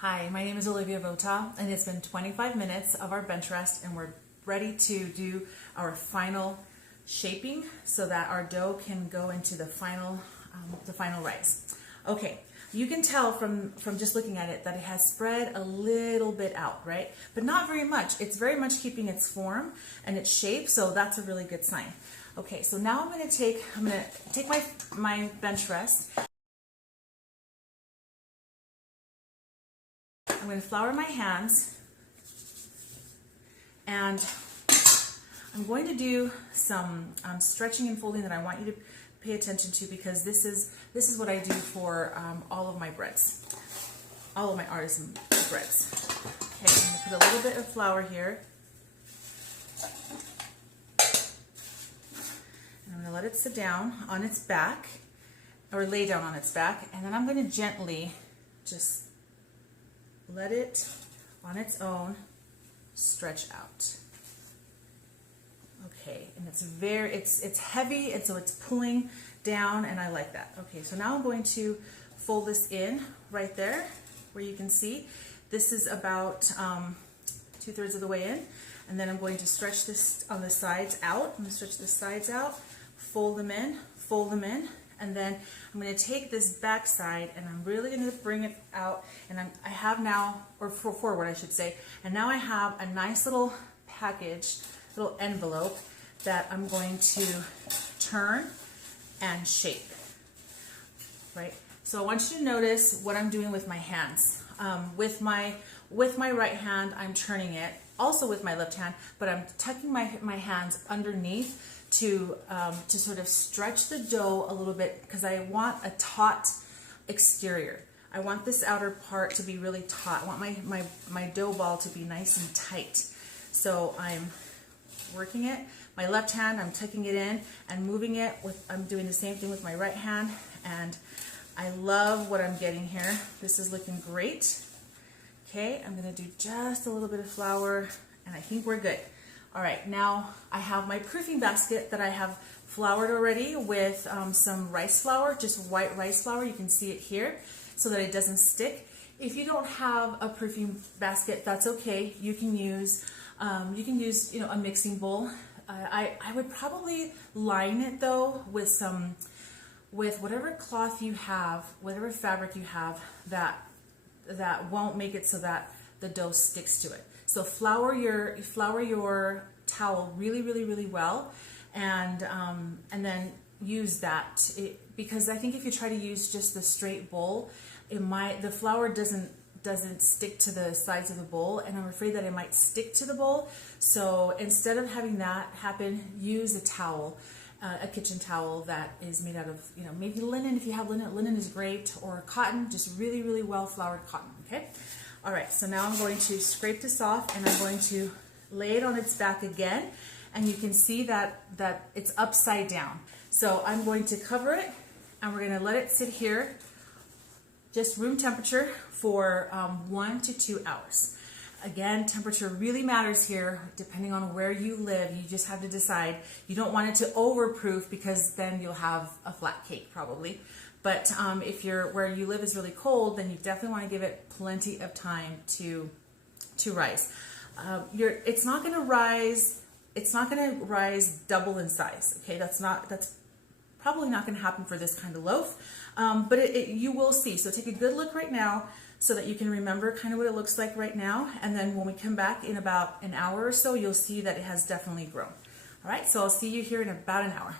Hi, my name is Olivia Vota, and it's been 25 minutes of our bench rest, and we're ready to do our final shaping so that our dough can go into the final rise. Okay, you can tell from just looking at it that it has spread a little bit out, right? But not very much. It's very much keeping its form and its shape, so that's a really good sign. Okay, so now I'm going to take my bench rest. I'm going to flour my hands, and I'm going to do some stretching and folding that I want you to pay attention to, because this is what I do for all of my breads, all of my artisan breads. Okay, I'm going to put a little bit of flour here, and I'm going to let it sit down on its back, or lay down on its back, and then I'm going to gently just let it on its own stretch out. Okay, and it's heavy, and so it's pulling down, and I like that. Okay, so now I'm going to fold this in right there where you can see. This is about 2/3 of the way in, and then I'm going to stretch this on the sides out. I'm going to stretch the sides out, fold them in, and then I'm going to take this back side, and I'm really going to bring it out, and I have now, or forward I should say, and now I have a nice little package, little envelope that I'm going to turn and shape, right? So I want you to notice what I'm doing with my hands. With my right hand, I'm turning it, also with my left hand, but I'm tucking my hands underneath to sort of stretch the dough a little bit, because I want a taut exterior. I want this outer part to be really taut. I want my dough ball to be nice and tight. So I'm working it. My left hand, I'm tucking it in and moving it I'm doing the same thing with my right hand, and I love what I'm getting here. This is looking great. Okay, I'm gonna do just a little bit of flour, and I think we're good. All right, now I have my proofing basket that I have floured already with some rice flour, just white rice flour. You can see it here so that it doesn't stick. If you don't have a proofing basket, that's okay. You can use a mixing bowl. I would probably line it though with whatever cloth you have, whatever fabric you have that won't make it so that the dough sticks to it. So flour your towel really well, and then use that, because I think if you try to use just the straight bowl, the flour doesn't stick to the sides of the bowl, and I'm afraid that it might stick to the bowl. So instead of having that happen, use a towel, a kitchen towel that is made out of, maybe linen. If you have linen, linen is great, or cotton, just really well floured cotton. Okay. All right, so now I'm going to scrape this off, and I'm going to lay it on its back again, and you can see that it's upside down. So I'm going to cover it, and we're going to let it sit here, just room temperature, for 1 to 2 hours. Again, temperature really matters here, depending on where you live. You just have to decide. You don't want it to overproof, because then you'll have a flat cake probably. But if where you live is really cold, then you definitely want to give it plenty of time to rise. It's not going to rise. It's not going to rise double in size. Okay, that's probably not going to happen for this kind of loaf. But you will see. So take a good look right now, so that you can remember kind of what it looks like right now. And then when we come back in about an hour or so, you'll see that it has definitely grown. All right, so I'll see you here in about an hour.